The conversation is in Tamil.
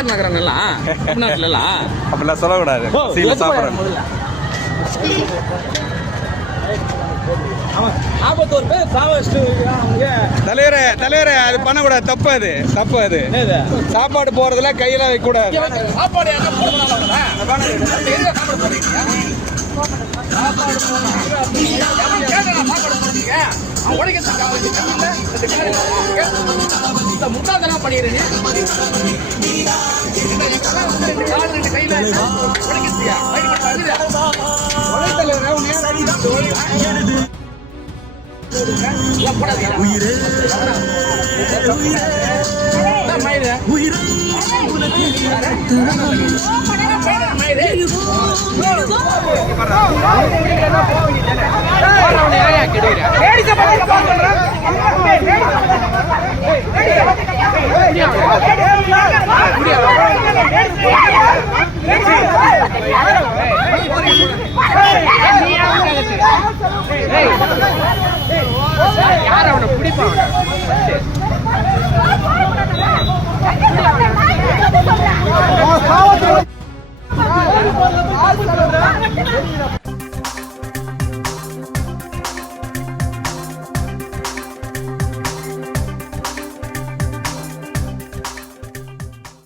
பிச்சைக்காரன் அப்படிலாம் சொல்லக்கூடாது. சீல சாப்பிட்றேன் தலைவரே தலைவரே அது பண்ணக்கூடாது. தப்பு அது தப்பு அது. சாப்பாடு போறதுல கையில வைக்க கூடாது சாப்பாடு என்ன போடுறாங்க முட்டாள்தனம் பண்ணிடுறீங்க யார் அவனை பிடிப்பான்